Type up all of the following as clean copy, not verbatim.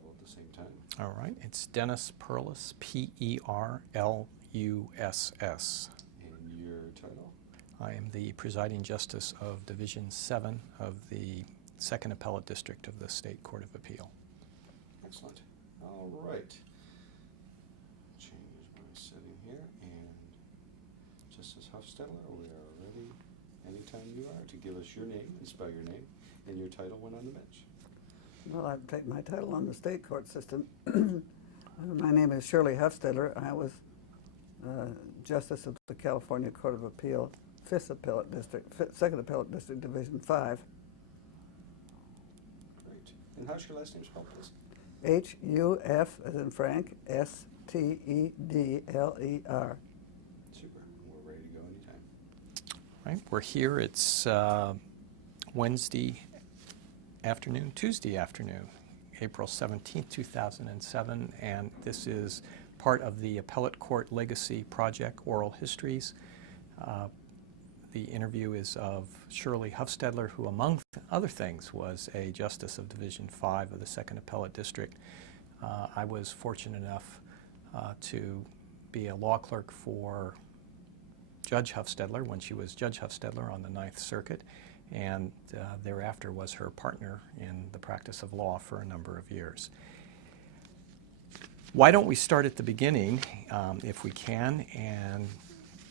spell at the same time. All right. It's Dennis Perluss, P-E-R-L-U-S-S. And your title? I am the presiding justice of Division 7 of the 2nd Appellate District of the State Court of Appeal. Excellent. All right. Change my setting here, and Justice Hufstedler, we are ready anytime you are to give us your name and spell your name and your title when on the bench. Well, I'd take my title on the state court system. My name is Shirley Hufstedler. I was Justice of the California Court of Appeal, 5th Appellate District, 2nd Appellate District, Division 5. Great. And how's your last name spelled, please? H-U-F, as in Frank, S-T-E-D-L-E-R. Super. We're ready to go anytime. Right. We're here. It's Tuesday afternoon, April 17th, 2007, and this is part of the Appellate Court Legacy Project, Oral Histories. The interview is of Shirley Hufstedler, who, among other things, was a Justice of Division 5 of the 2nd Appellate District. I was fortunate enough to be a law clerk for Judge Hufstedler when she was Judge Hufstedler on the 9th Circuit, and thereafter was her partner in the practice of law for a number of years. Why don't we start at the beginning, if we can, and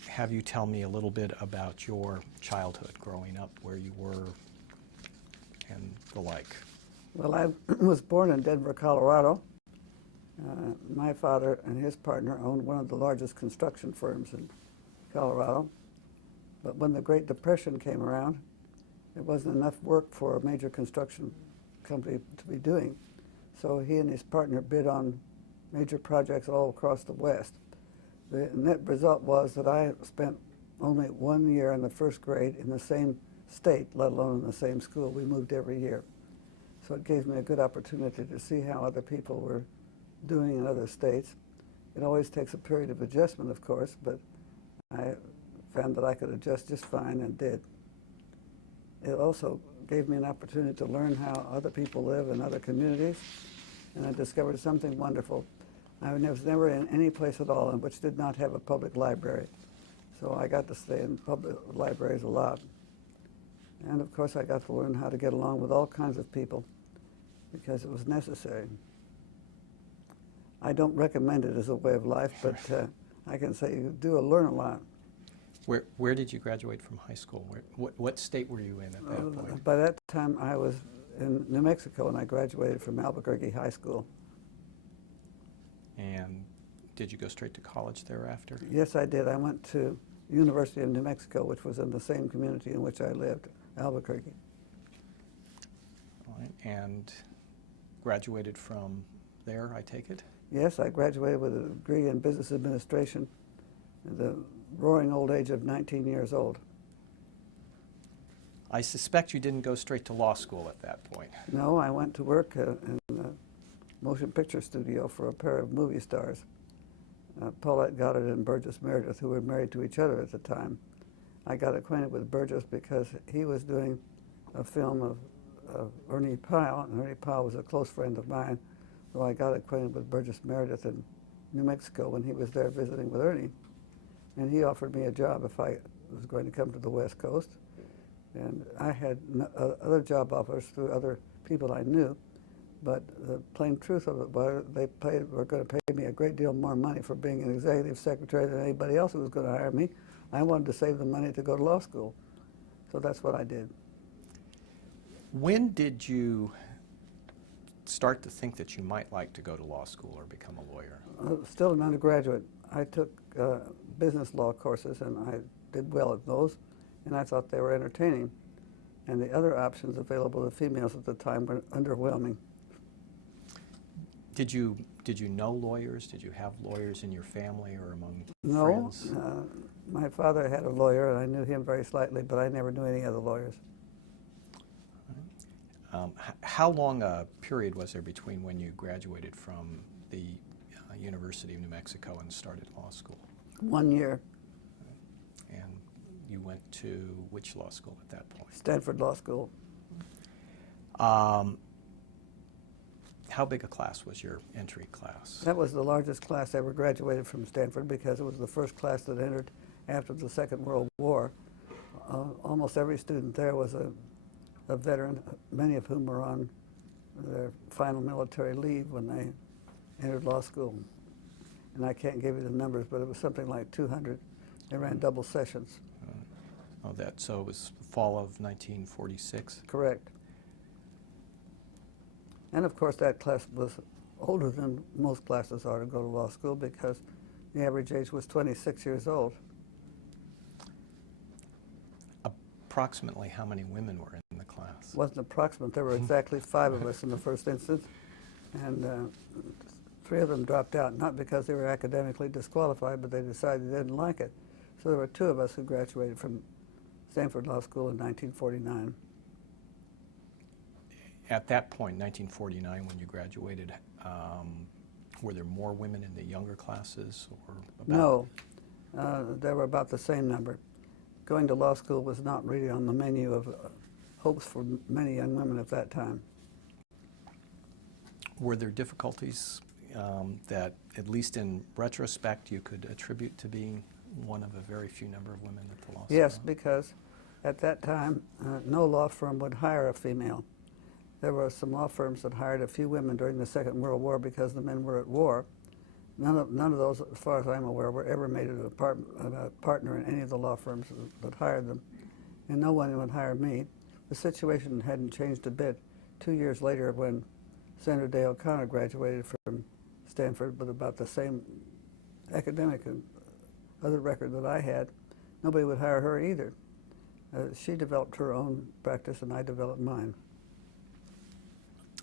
have you tell me a little bit about your childhood growing up, where you were, and the like. Well, I was born in Denver, Colorado. My father and his partner owned one of the largest construction firms in Colorado. But when the Great Depression came around, there wasn't enough work for a major construction company to be doing. So he and his partner bid on major projects all across the West. The net result was that I spent only 1 year in the 1st grade in the same state, let alone in the same school. We moved every year. So it gave me a good opportunity to see how other people were doing in other states. It always takes a period of adjustment, of course, but I found that I could adjust just fine and did. It also gave me an opportunity to learn how other people live in other communities, and I discovered something wonderful. I was never in any place at all in which did not have a public library. So I got to stay in public libraries a lot. And of course I got to learn how to get along with all kinds of people because it was necessary. I don't recommend it as a way of life, but I can say you do learn a lot. Where did you graduate from high school? What state were you in at that point? By that time I was in New Mexico, and I graduated from Albuquerque High School. And did you go straight to college thereafter? Yes, I did. I went to University of New Mexico, which was in the same community in which I lived, Albuquerque. All right. And graduated from there, I take it? Yes, I graduated with a degree in business administration at the roaring old age of 19 years old. I suspect you didn't go straight to law school at that point. No, I went to work in a motion picture studio for a pair of movie stars, Paulette Goddard and Burgess Meredith, who were married to each other at the time. I got acquainted with Burgess because he was doing a film of Ernie Pyle, and Ernie Pyle was a close friend of mine, so I got acquainted with Burgess Meredith in New Mexico when he was there visiting with Ernie. And he offered me a job if I was going to come to the West Coast. And I had other job offers through other people I knew, but the plain truth of it was they were going to pay me a great deal more money for being an executive secretary than anybody else who was going to hire me. I wanted to save the money to go to law school, so that's what I did. When did you start to think that you might like to go to law school or become a lawyer? Still an undergraduate. I took business law courses, and I did well at those, and I thought they were entertaining. And the other options available to females at the time were underwhelming. Did you know lawyers? Did you have lawyers in your family or among friends? No. My father had a lawyer, and I knew him very slightly, but I never knew any other lawyers. How long a period was there between when you graduated from the University of New Mexico and started law school? 1 year. And you went to which law school at that point? Stanford Law School. How how big a class was your entry class? That was the largest class ever graduated from Stanford because it was the first class that entered after the Second World War. Almost every student there was a veteran, many of whom were on their final military leave when they entered law school. And I can't give you the numbers, but it was something like 200. They ran double sessions. So it was fall of 1946? Correct. And of course that class was older than most classes are to go to law school because the average age was 26 years old. Approximately how many women were in the class? It wasn't approximate. There were exactly 5 of us in the first instance, and 3 of them dropped out, not because they were academically disqualified, but they decided they didn't like it. So there were 2 of us who graduated from Stanford Law School in 1949. At that point, 1949, when you graduated, were there more women in the younger classes? Or about? No, there were about the same number. Going to law school was not really on the menu of hopes for many young women at that time. Were there difficulties that, at least in retrospect, you could attribute to being one of a very few number of women at the law school? Yes, because at that time, no law firm would hire a female. There were some law firms that hired a few women during the Second World War because the men were at war. None of those, as far as I'm aware, were ever made a partner in any of the law firms that hired them, and no one would hire me. The situation hadn't changed a bit. 2 years later, when Senator Day O'Connor graduated from Stanford with about the same academic and other record that I had, nobody would hire her either. She developed her own practice, and I developed mine.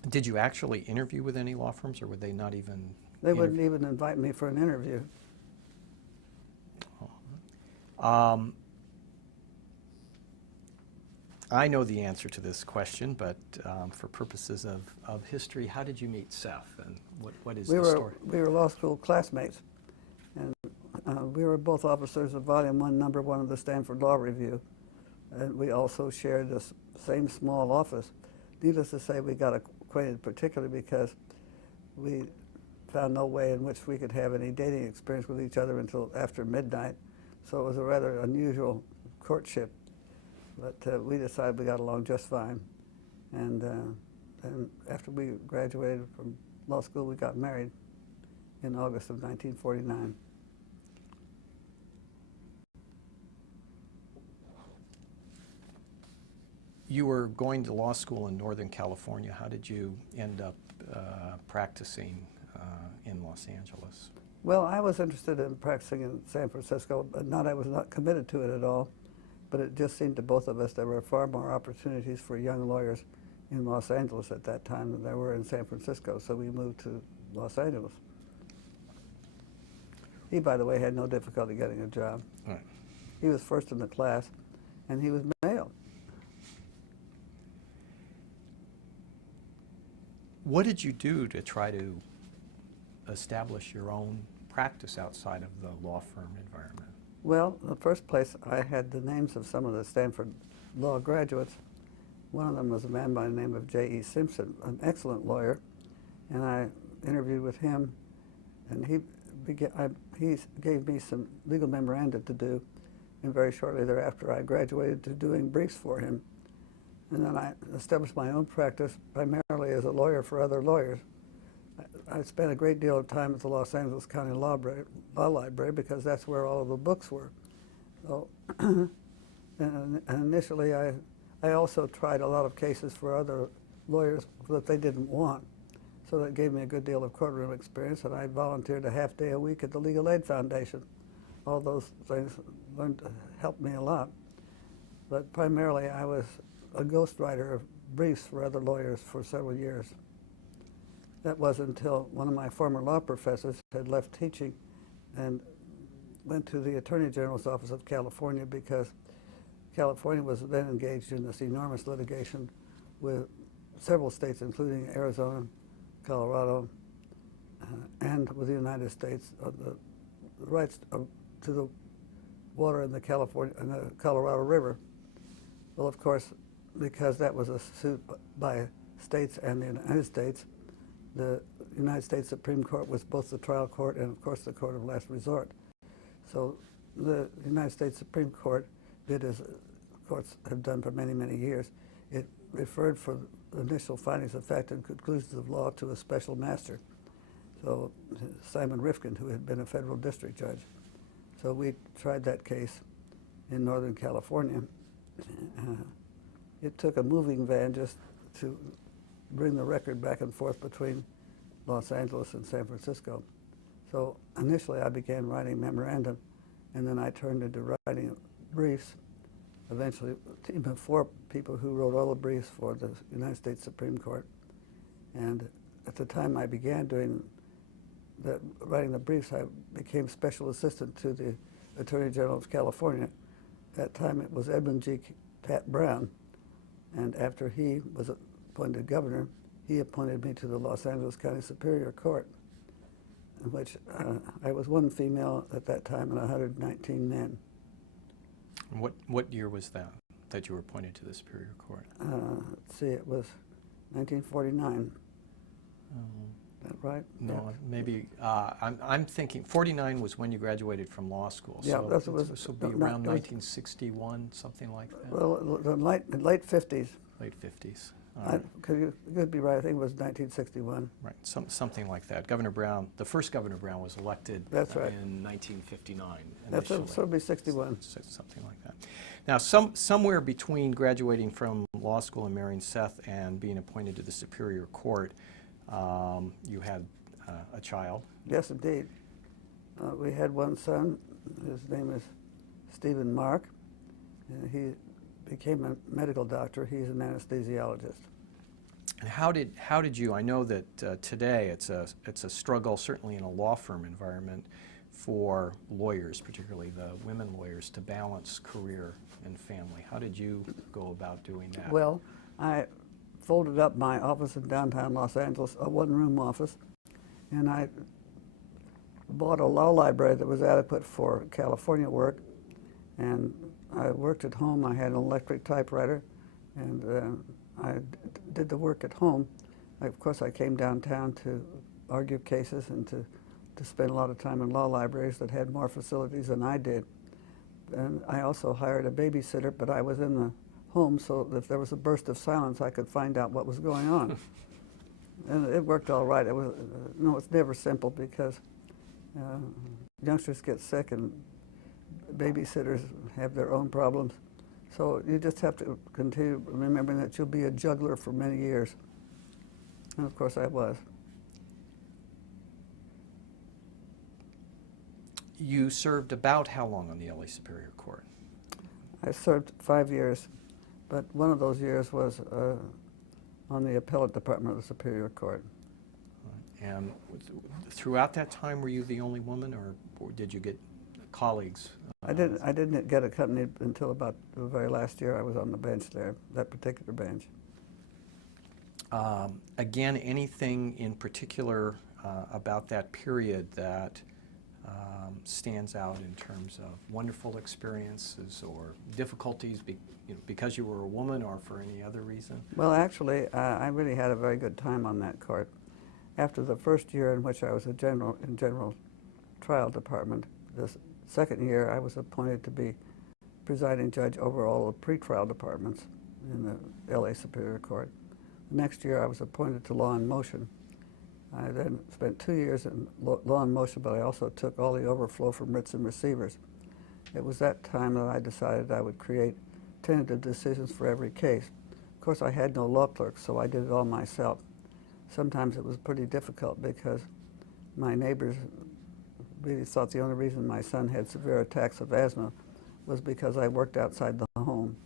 Did you actually interview with any law firms, or would they not even? They wouldn't even invite me for an interview. I know the answer to this question, but for purposes of history, how did you meet Seth, and what is the story? We were law school classmates, and we were both officers of Volume 1, Number 1 of the Stanford Law Review, and we also shared the same small office. Needless to say, we got acquainted particularly because we found no way in which we could have any dating experience with each other until after midnight, so it was a rather unusual courtship. But we decided we got along just fine, and after we graduated from law school, we got married in August of 1949. You were going to law school in Northern California. How did you end up practicing in Los Angeles? Well, I was interested in practicing in San Francisco, but I was not committed to it at all. But it just seemed to both of us there were far more opportunities for young lawyers in Los Angeles at that time than there were in San Francisco, so we moved to Los Angeles. He, by the way, had no difficulty getting a job. Right. He was first in the class, and he was male. What did you do to try to establish your own practice outside of the law firm environment? Well, in the first place, I had the names of some of the Stanford law graduates. One of them was a man by the name of J.E. Simpson, an excellent lawyer, and I interviewed with him, and he gave me some legal memoranda to do, and very shortly thereafter I graduated to doing briefs for him. And then I established my own practice primarily as a lawyer for other lawyers. I spent a great deal of time at the Los Angeles County Law Library because that's where all of the books were. So, and initially I also tried a lot of cases for other lawyers that they didn't want. So that gave me a good deal of courtroom experience, and I volunteered a half day a week at the Legal Aid Foundation. All those things helped me a lot. But primarily I was a ghostwriter of briefs for other lawyers for several years. That was until one of my former law professors had left teaching and went to the Attorney General's Office of California because California was then engaged in this enormous litigation with several states, including Arizona, Colorado, and with the United States, the rights to the water in the Colorado River. Well, of course, because that was a suit by states and the United States, the United States Supreme Court was both the trial court and, of course, the court of last resort. So the United States Supreme Court did as courts have done for many, many years. It referred for initial findings of fact and conclusions of law to a special master. So Simon Rifkin, who had been a federal district judge. So we tried that case in Northern California. It took a moving van just to bring the record back and forth between Los Angeles and San Francisco. So initially I began writing memorandum, and then I turned into writing briefs. Eventually, a team of 4 people who wrote all the briefs for the United States Supreme Court. And at the time I began writing the briefs, I became special assistant to the Attorney General of California. At that time it was Edmund G. Pat Brown, and after he was appointed governor, he appointed me to the Los Angeles County Superior Court, in which I was one female at that time and 119 men. What year was that you were appointed to the Superior Court? Let's see, it was 1949. Is that right? No, Yeah. maybe, I'm thinking 49 was when you graduated from law school. Yeah, so that was, this will be no, around it was- 1961, something like that? Well, the late 50s. Late 50s. You could be right, I think it was 1961. Right, something like that. Governor Brown, the first Governor Brown was elected That's right. in 1959 That's initially. so it'd be 61. Something like that. Now, somewhere between graduating from law school and marrying Seth and being appointed to the Superior Court, you had a child. Yes, indeed. We had one son. His name is Stephen Mark. And he became a medical doctor. He's an anesthesiologist. And how did you? I know that today it's a struggle, certainly in a law firm environment, for lawyers, particularly the women lawyers, to balance career and family. How did you go about doing that? Well, I folded up my office in downtown Los Angeles, a one-room office, and I bought a law library that was adequate for California work, and I worked at home. I had an electric typewriter, and I did the work at home. Of course, I came downtown to argue cases and to spend a lot of time in law libraries that had more facilities than I did. And I also hired a babysitter, but I was in the home, so if there was a burst of silence, I could find out what was going on. And it worked all right. It was, no, it's never simple because youngsters get sick and babysitters have their own problems. So you just have to continue remembering that you'll be a juggler for many years. And of course I was. You served about how long on the LA Superior Court? I served 5 years, but one of those years was on the appellate department of the Superior Court. And throughout that time, were you the only woman, or did you get colleagues? I didn't get accompanied until about the very last year I was on the bench there, that particular bench. Again, anything in particular about that period that stands out in terms of wonderful experiences or difficulties because you were a woman or for any other reason? Well, actually, I really had a very good time on that court. After the first year in which I was in general trial department, the second year I was appointed to be presiding judge over all the pretrial departments in the LA Superior Court. The next year I was appointed to law and motion. I then spent 2 years in law and motion, but I also took all the overflow from writs and receivers. It was that time that I decided I would create tentative decisions for every case. Of course, I had no law clerk, so I did it all myself. Sometimes it was pretty difficult because my neighbors really thought the only reason my son had severe attacks of asthma was because I worked outside the home.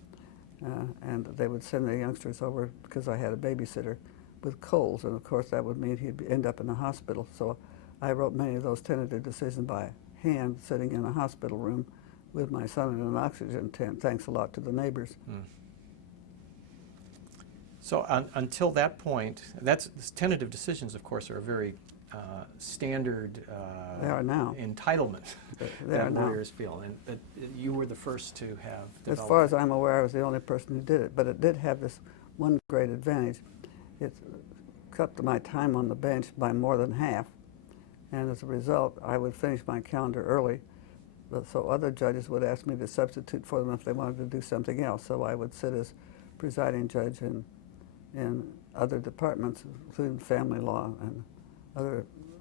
And they would send their youngsters over because I had a babysitter with colds, and of course that would mean he'd end up in the hospital. So I wrote many of those tentative decisions by hand, sitting in a hospital room with my son in an oxygen tent, thanks a lot to the neighbors. Mm. So until that point, tentative decisions, of course, are a very standard They are now. entitlement They are that now. lawyers feel. And you were the first to have As developed far as I'm aware, I was the only person who did it, but it did have this one great advantage. It cut my time on the bench by more than half. And as a result, I would finish my calendar early, so other judges would ask me to substitute for them if they wanted to do something else. So I would sit as presiding judge in other departments, including family law and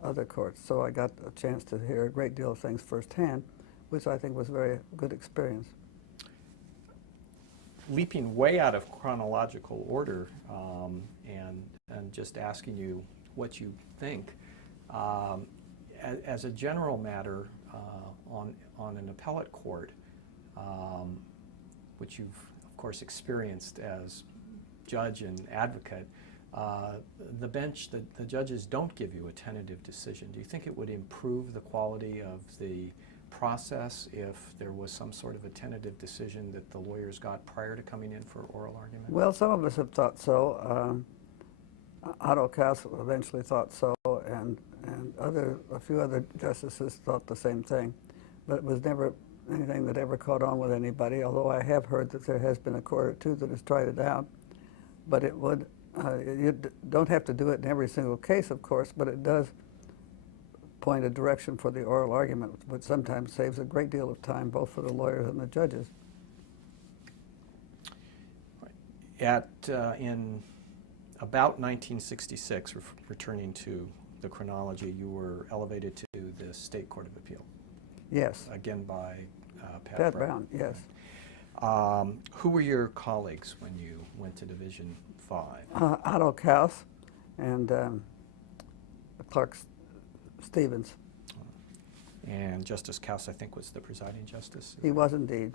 other courts. So I got a chance to hear a great deal of things firsthand, which I think was a very good experience. Leaping way out of chronological order and just asking you what you think, as a general matter, on an appellate court, which you've of course experienced as judge and advocate, the bench, the judges don't give you a tentative decision. Do you think it would improve the quality of the process if there was some sort of a tentative decision that the lawyers got prior to coming in for oral argument? Well, some of us have thought so. Otto Kaus eventually thought so, and a few other justices thought the same thing. But it was never anything that ever caught on with anybody, although I have heard that there has been a court or two that has tried it out. But it would, you don't have to do it in every single case, of course, but it does point a direction for the oral argument, which sometimes saves a great deal of time, both for the lawyers and the judges. In about 1966, returning to the chronology, you were elevated to the State Court of Appeal. Yes. Again by Pat Brown, yes. Who were your colleagues when you went to Division 5? Otto Kaus and Clark Stevens. And Justice Kaus, I think, was the presiding justice? He was indeed.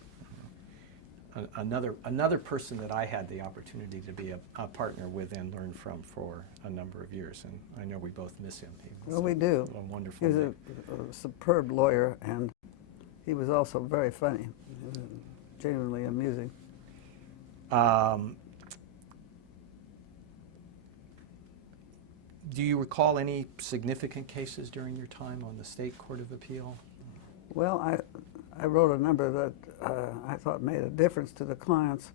Another person that I had the opportunity to be a partner with and learn from for a number of years, and I know we both miss him. Well, we do. A wonderful He was a superb lawyer, and he was also very funny, genuinely amusing. Do you recall any significant cases during your time on the State Court of Appeal? Well, I wrote a number that I thought made a difference to the clients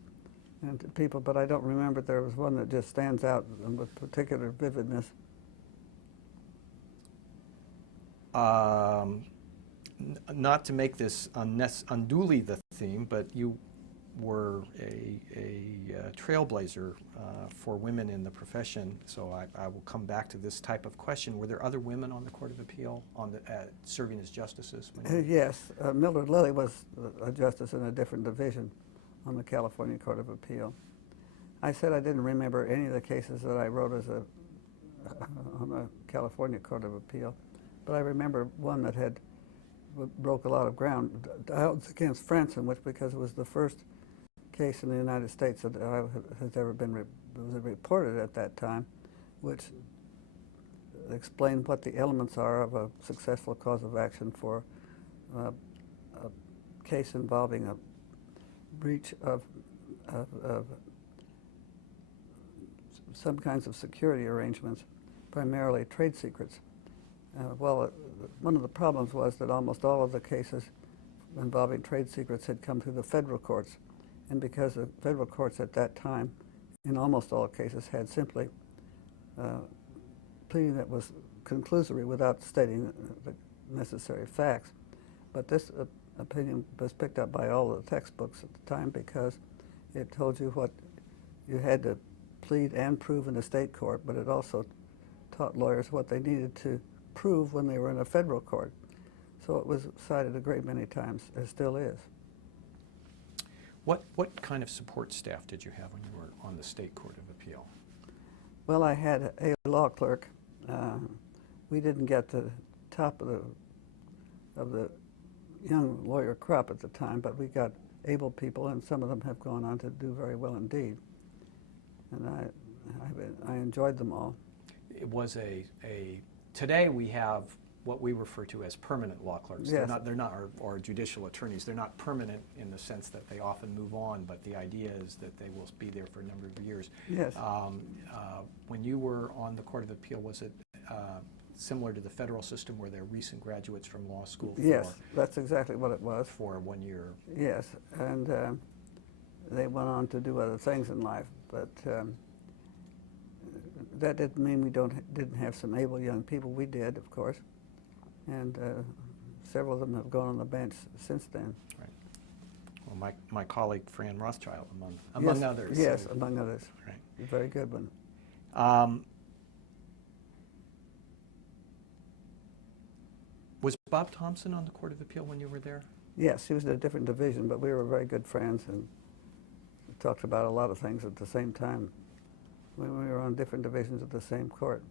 and to people, but I don't remember. There was one that just stands out with particular vividness. Not to make this unduly the theme, but you were a trailblazer for women in the profession, so I will come back to this type of question. Were there other women on the Court of Appeal serving as justices? Yes, Mildred Lilly was a justice in a different division on the California Court of Appeal. I said I didn't remember any of the cases that I wrote as on the California Court of Appeal, but I remember one that broke a lot of ground. It was against Franson, which because it was the first case in the United States that has ever been was reported at that time, which explained what the elements are of a successful cause of action for a case involving a breach of some kinds of security arrangements, primarily trade secrets. One of the problems was that almost all of the cases involving trade secrets had come through the federal courts. And because the federal courts at that time, in almost all cases, had simply pleading that was conclusory without stating the necessary facts. But this opinion was picked up by all the textbooks at the time because it told you what you had to plead and prove in the state court, but it also taught lawyers what they needed to prove when they were in a federal court. So it was cited a great many times, as still is. What kind of support staff did you have when you were on the State Court of Appeal? Well, I had a law clerk. We didn't get the top of the young lawyer crop at the time, but we got able people, and some of them have gone on to do very well indeed. And I enjoyed them all. It was today we have what we refer to as permanent law clerks. Yes. They're not, or judicial attorneys. They're not permanent in the sense that they often move on, but the idea is that they will be there for a number of years. Yes. When you were on the Court of Appeal, was it similar to the federal system where they're recent graduates from law school? Yes, that's exactly what it was. For 1 year. Yes, and they went on to do other things in life, but that didn't mean we didn't have some able young people. We did, of course, and several of them have gone on the bench since then. Right. Well, my colleague Fran Rothschild, among Yes, others. Yes, among others. Right. A very good one. Was Bob Thompson on the Court of Appeal when you were there? Yes, he was in a different division, but we were very good friends and talked about a lot of things at the same time. We were on different divisions of the same court.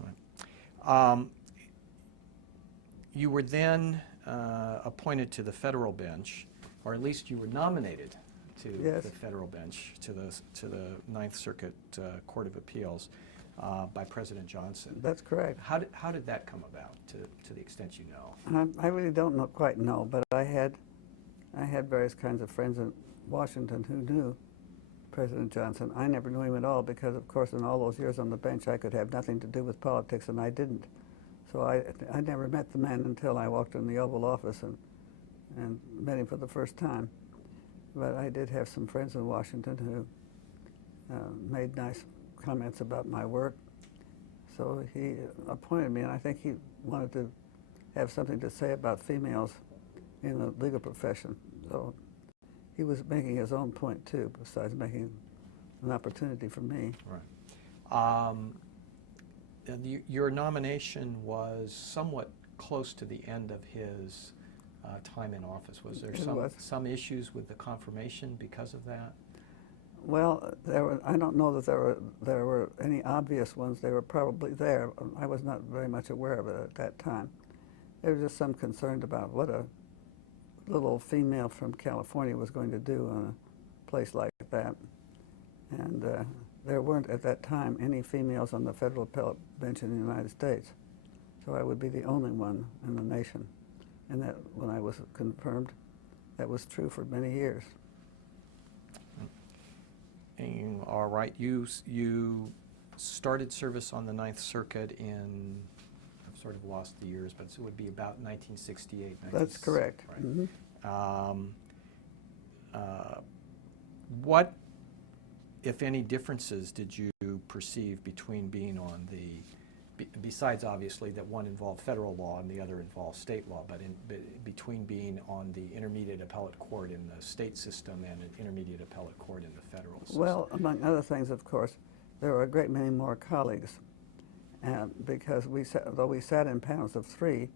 Right. You were then appointed to the federal bench, or at least you were nominated to Yes. the federal bench, to the Ninth Circuit Court of Appeals by President Johnson. That's correct. How did that come about, to the extent you know? I really don't quite know, but I had various kinds of friends in Washington who knew President Johnson. I never knew him at all because, of course, in all those years on the bench, I could have nothing to do with politics, and I didn't. So I never met the man until I walked in the Oval Office and met him for the first time. But I did have some friends in Washington who made nice comments about my work. So he appointed me, and I think he wanted to have something to say about females in the legal profession. So he was making his own point too, besides making an opportunity for me. Right. Your nomination was somewhat close to the end of his time in office. Was there some issues with the confirmation because of that? Well, I don't know that there were any obvious ones. They were probably there. I was not very much aware of it at that time. There was just some concern about what a little female from California was going to do on a place like that. And there weren't at that time any females on the federal appellate bench in the United States. So I would be the only one in the nation. And that, when I was confirmed, that was true for many years. All right, you started service on the Ninth Circuit in, I've sort of lost the years, but it would be about 1968. That's correct. Right. Mm-hmm. What, if any, differences did you perceive between being on the, besides obviously that one involved federal law and the other involved state law, but between being on the intermediate appellate court in the state system and an intermediate appellate court in the federal system? Well, among other things, of course, there were a great many more colleagues. Because though we sat in panels of 3,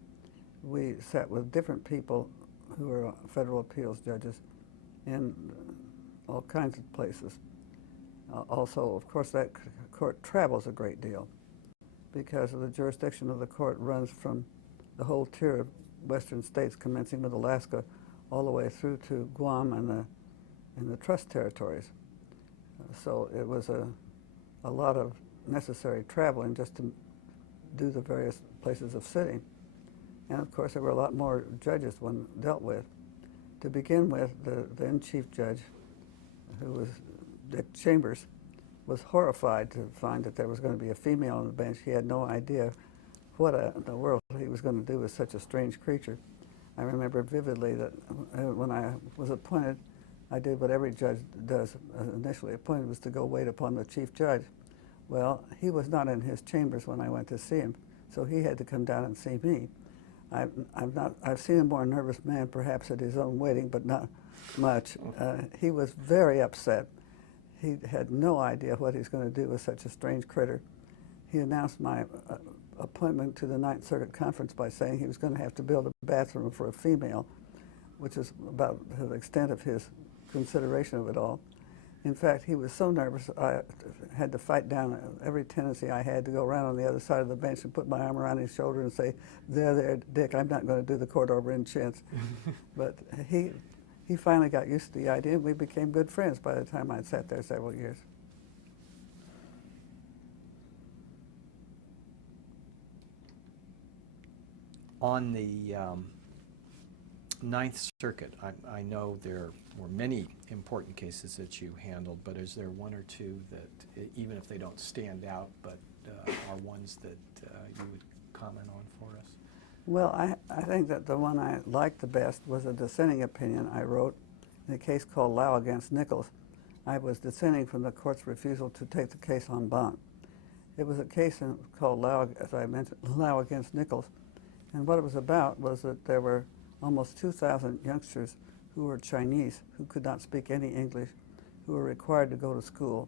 we sat with different people who were federal appeals judges in all kinds of places. Also, of course, that court travels a great deal because of the jurisdiction of the court runs from the whole tier of western states, commencing with Alaska, all the way through to Guam and the trust territories. So it was a lot of necessary traveling just to do the various places of sitting. And of course, there were a lot more judges one dealt with. To begin with, the then chief judge, who was Dick Chambers, was horrified to find that there was going to be a female on the bench. He had no idea what in the world he was going to do with such a strange creature. I remember vividly that when I was appointed, I did what every judge does initially appointed, was to go wait upon the chief judge. Well, he was not in his chambers when I went to see him, so he had to come down and see me. I've seen a more nervous man perhaps at his own waiting, but not much. He was very upset. He had no idea what he was going to do with such a strange critter. He announced my appointment to the Ninth Circuit Conference by saying he was going to have to build a bathroom for a female, which is about the extent of his consideration of it all. In fact, he was so nervous, I had to fight down every tendency I had to go around on the other side of the bench and put my arm around his shoulder and say, there, Dick, I'm not going to do the court over in chintz. But he finally got used to the idea, and we became good friends by the time I'd sat there several years. On the Ninth Circuit, I know there were many important cases that you handled, but is there one or two that, even if they don't stand out, but are ones that you would comment on for us? Well, I think that the one I liked the best was a dissenting opinion I wrote in a case called Lau against Nichols. I was dissenting from the court's refusal to take the case en banc. It was a case called Lau, as I mentioned, Lau against Nichols. And what it was about was that there were almost 2,000 youngsters who were Chinese, who could not speak any English, who were required to go to school.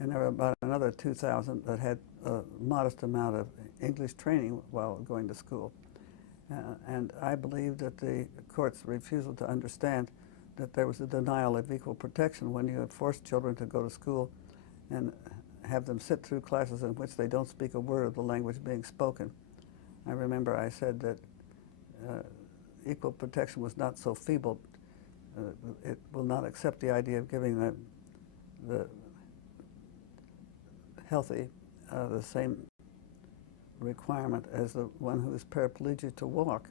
And there were about another 2,000 that had a modest amount of English training while going to school. And I believe that the court's refusal to understand that there was a denial of equal protection when you had forced children to go to school and have them sit through classes in which they don't speak a word of the language being spoken. I remember I said that equal protection was not so feeble. It will not accept the idea of giving the healthy the same requirement as the one who is paraplegic to walk.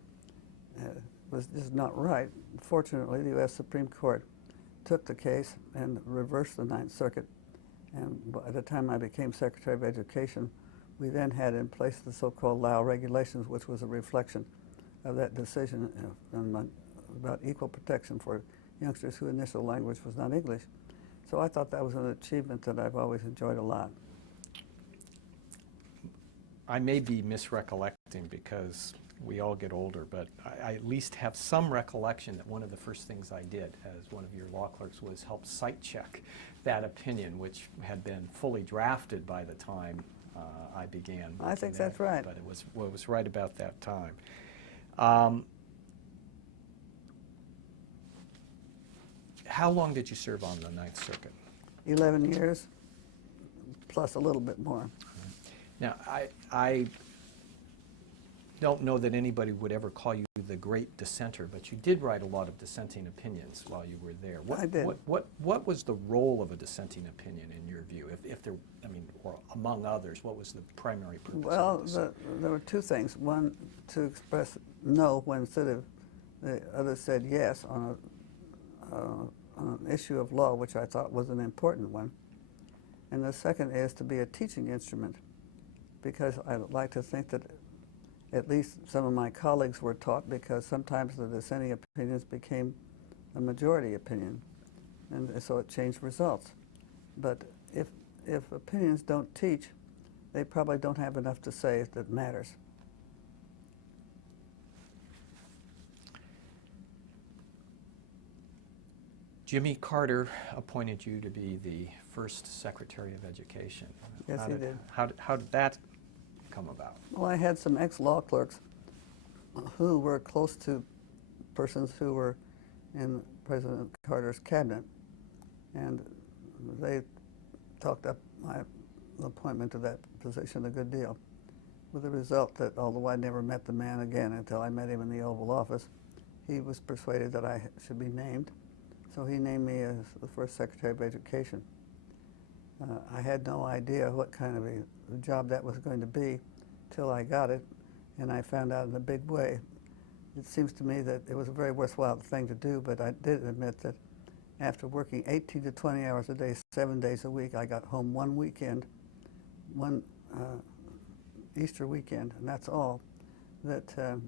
Was just not right. Fortunately, the U.S. Supreme Court took the case and reversed the Ninth Circuit. And by the time I became Secretary of Education, we then had in place the so-called Lau regulations, which was a reflection of that decision about equal protection for youngsters whose initial language was not English. So I thought that was an achievement that I've always enjoyed a lot. I may be misrecollecting because we all get older, but I at least have some recollection that one of the first things I did as one of your law clerks was help cite check that opinion, which had been fully drafted by the time I began. I think that's right. But it was right about that time. How long did you serve on the Ninth Circuit? 11 years, plus a little bit more. Now, I don't know that anybody would ever call you the great dissenter, but you did write a lot of dissenting opinions while you were there. I did. What was the role of a dissenting opinion in your view? If there, I mean, or among others, what was the primary purpose? Well, there were two things. One, to express no when instead of the other said yes on an issue of law, which I thought was an important one. And the second is to be a teaching instrument, because I like to think that at least some of my colleagues were taught, because sometimes the dissenting opinions became a majority opinion, and so it changed results. But if opinions don't teach, they probably don't have enough to say that matters. Jimmy Carter appointed you to be the first Secretary of Education. Yes, he did. How did that come about? Well, I had some ex-law clerks who were close to persons who were in President Carter's cabinet, and they talked up my appointment to that position a good deal, with the result that although I never met the man again until I met him in the Oval Office, he was persuaded that I should be named. So he named me as the first Secretary of Education. I had no idea what kind of a job that was going to be till I got it, and I found out in a big way. It seems to me that it was a very worthwhile thing to do, but I did admit that after working 18 to 20 hours a day, 7 days a week, I got home one weekend, one Easter weekend, and that's all. That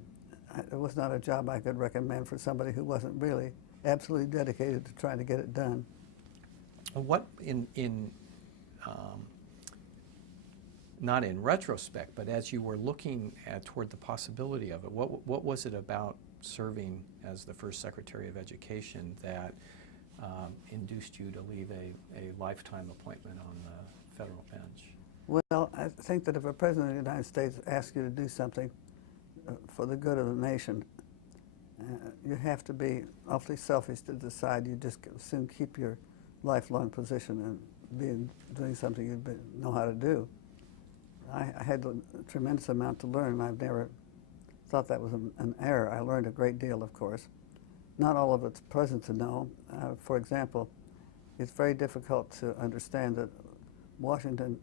it was not a job I could recommend for somebody who wasn't really absolutely dedicated to trying to get it done. What not in retrospect, but as you were looking toward the possibility of it, what was it about serving as the first Secretary of Education that induced you to leave a lifetime appointment on the federal bench? Well, I think that if a President of the United States asks you to do something for the good of the nation, you have to be awfully selfish to decide you just soon keep your lifelong position and doing something you know how to do. I had a tremendous amount to learn. I've never thought that was an error. I learned a great deal, of course. Not all of it's pleasant to know. For example, it's very difficult to understand that Washington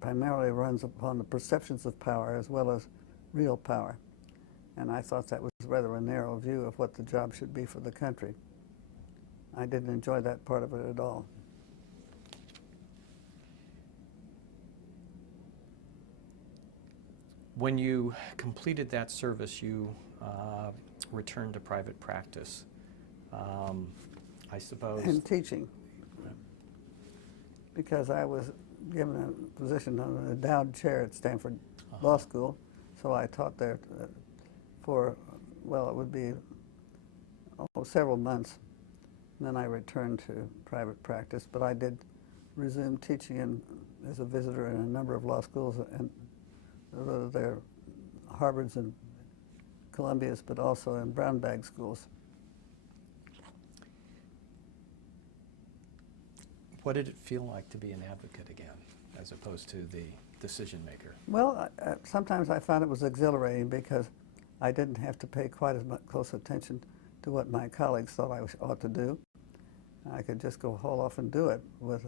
primarily runs upon the perceptions of power as well as real power. And I thought that was rather a narrow view of what the job should be for the country. I didn't enjoy that part of it at all. When you completed that service, you returned to private practice. I suppose. And teaching. Because I was given a position on an endowed chair at Stanford Law School, so I taught there for, well, it would be several months. And then I returned to private practice, but I did resume teaching as a visitor in a number of law schools, and they're Harvards and Columbias, but also in brown bag schools. What did it feel like to be an advocate again, as opposed to the decision maker? Well, sometimes I found it was exhilarating because I didn't have to pay quite as much close attention to what my colleagues thought I ought to do. I could just go haul off and do it with,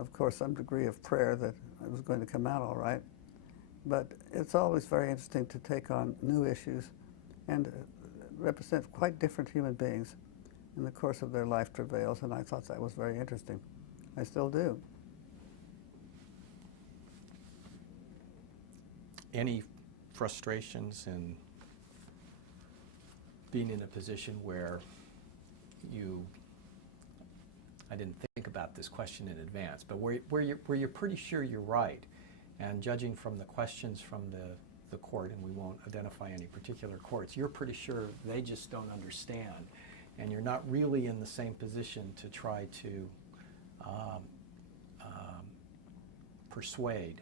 of course, some degree of prayer that it was going to come out all right. But it's always very interesting to take on new issues and represent quite different human beings in the course of their life travails, and I thought that was very interesting. I still do. Any frustrations in being in a position where I didn't think about this question in advance, but where you're pretty sure you're right, and judging from the questions from the court, and we won't identify any particular courts, you're pretty sure they just don't understand, and you're not really in the same position to try to persuade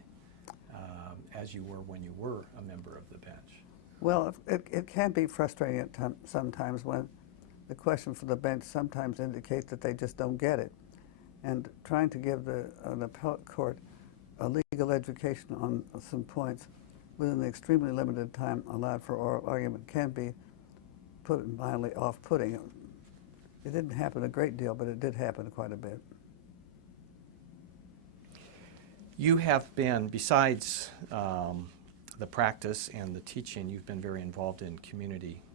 as you were when you were a member of the bench. Well, it can be frustrating at sometimes when the question for the bench sometimes indicates that they just don't get it. And trying to give an appellate court a legal education on some points within the extremely limited time allowed for oral argument can be, put it mildly, off-putting. It didn't happen a great deal, but it did happen quite a bit. You have been, besides the practice and the teaching, you've been very involved in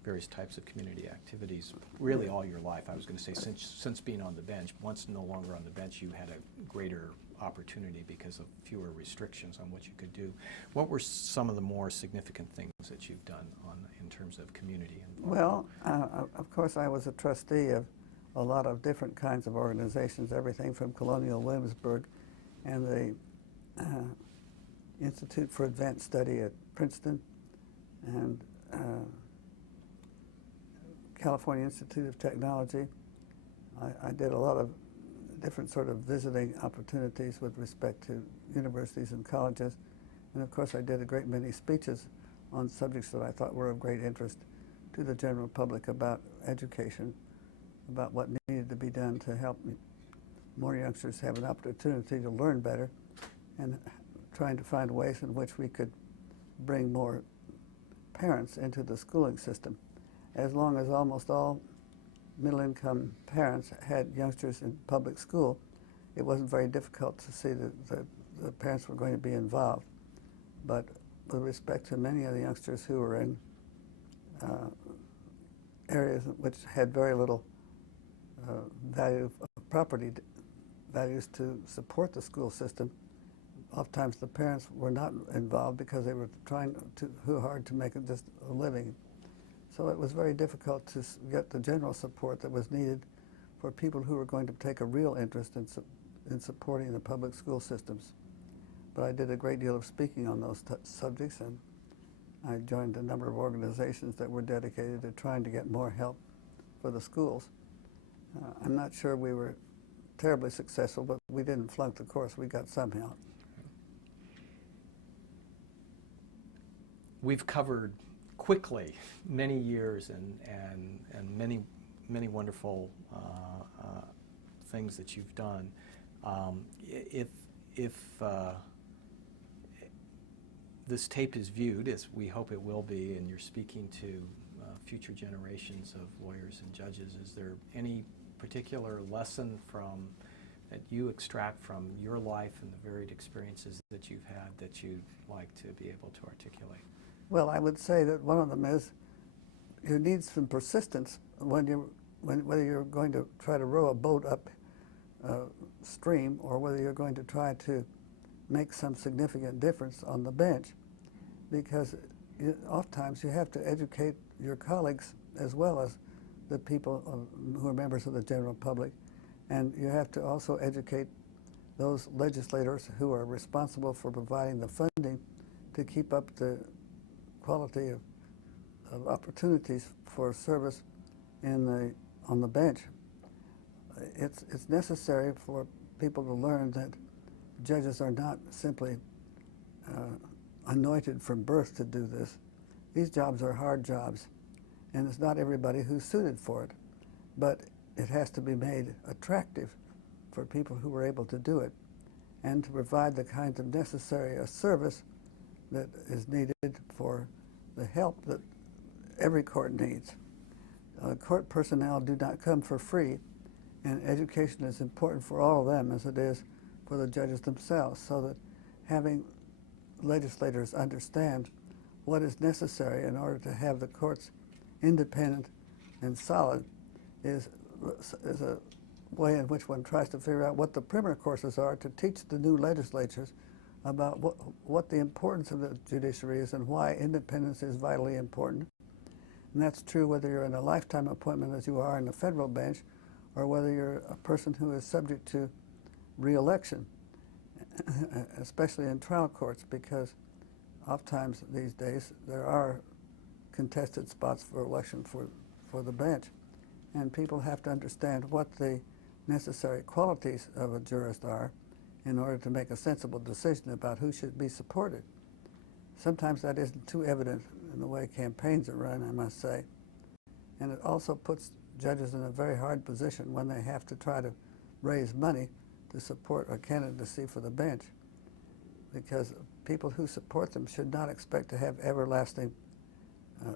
various types of community activities really all your life. I was going to say since being on the bench. Once no longer on the bench, you had a greater opportunity because of fewer restrictions on what you could do. What were some of the more significant things that you've done in terms of community involvement? Well, of course, I was a trustee of a lot of different kinds of organizations, everything from Colonial Williamsburg and the Institute for Advanced Study at Princeton and California Institute of Technology. I did a lot of different sort of visiting opportunities with respect to universities and colleges. And of course, I did a great many speeches on subjects that I thought were of great interest to the general public about education, about what needed to be done to help more youngsters have an opportunity to learn better, and trying to find ways in which we could bring more parents into the schooling system. As long as almost all middle-income parents had youngsters in public school, it wasn't very difficult to see that the parents were going to be involved. But with respect to many of the youngsters who were in areas which had very little value of property values to support the school system, oftentimes the parents were not involved because they were trying too hard to make it just a living. So it was very difficult to get the general support that was needed for people who were going to take a real interest in supporting the public school systems. But I did a great deal of speaking on those subjects, and I joined a number of organizations that were dedicated to trying to get more help for the schools. I'm not sure we were terribly successful, but we didn't flunk the course. We got some help. We've covered quickly many years and many wonderful things that you've done. If this tape is viewed, as we hope it will be, and you're speaking to future generations of lawyers and judges, is there any particular lesson that you extract from your life and the varied experiences that you've had that you'd like to be able to articulate? Well, I would say that one of them is you need some persistence whether you're going to try to row a boat up stream or whether you're going to try to make some significant difference on the bench, because oftentimes you have to educate your colleagues as well as the people who are members of the general public, and you have to also educate those legislators who are responsible for providing the funding to keep up the quality of opportunities for service on the bench. It's necessary for people to learn that judges are not simply anointed from birth to do this. These jobs are hard jobs, and it's not everybody who's suited for it, but it has to be made attractive for people who are able to do it, and to provide the kind of necessary service that is needed for the help that every court needs. Court personnel do not come for free, and education is important for all of them as it is for the judges themselves, so that having legislators understand what is necessary in order to have the courts independent and solid is a way in which one tries to figure out what the primer courses are to teach the new legislatures about what the importance of the judiciary is and why independence is vitally important. And that's true whether you're in a lifetime appointment as you are in the federal bench, or whether you're a person who is subject to re-election, especially in trial courts, because oftentimes these days there are contested spots for election for the bench. And people have to understand what the necessary qualities of a jurist are in order to make a sensible decision about who should be supported. Sometimes that isn't too evident in the way campaigns are run, I must say. And it also puts judges in a very hard position when they have to try to raise money to support a candidacy for the bench, because people who support them should not expect to have everlasting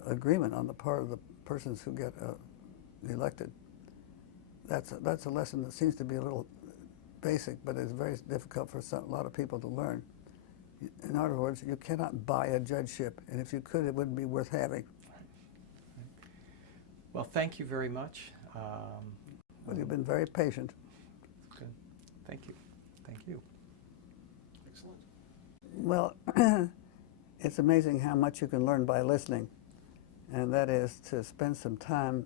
agreement on the part of the persons who get elected. That's a lesson that seems to be a little basic, but it's very difficult for a lot of people to learn. In other words, you cannot buy a judgeship, and if you could, it wouldn't be worth having. Well, thank you very much. Well, you've been very patient. Good. Thank you. Thank you. Excellent. Well, it's amazing how much you can learn by listening, and that is to spend some time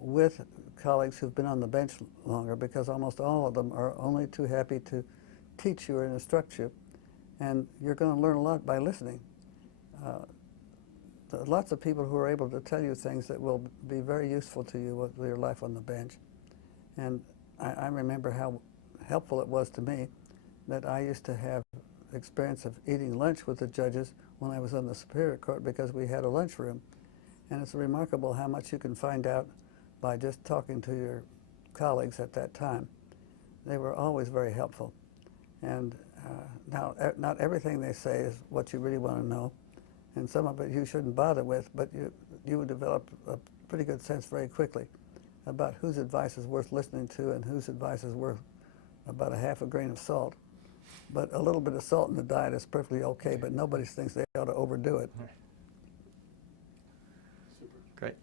with colleagues who've been on the bench longer, because almost all of them are only too happy to teach you and instruct you, and you're going to learn a lot by listening. There are lots of people who are able to tell you things that will be very useful to you with your life on the bench. And I remember how helpful it was to me that I used to have experience of eating lunch with the judges when I was on the Superior Court, because we had a lunchroom. And it's remarkable how much you can find out by just talking to your colleagues at that time. They were always very helpful. And now, not everything they say is what you really want to know, and some of it you shouldn't bother with, but you would develop a pretty good sense very quickly about whose advice is worth listening to and whose advice is worth about a half a grain of salt. But a little bit of salt in the diet is perfectly okay, but nobody thinks they ought to overdo it. Great.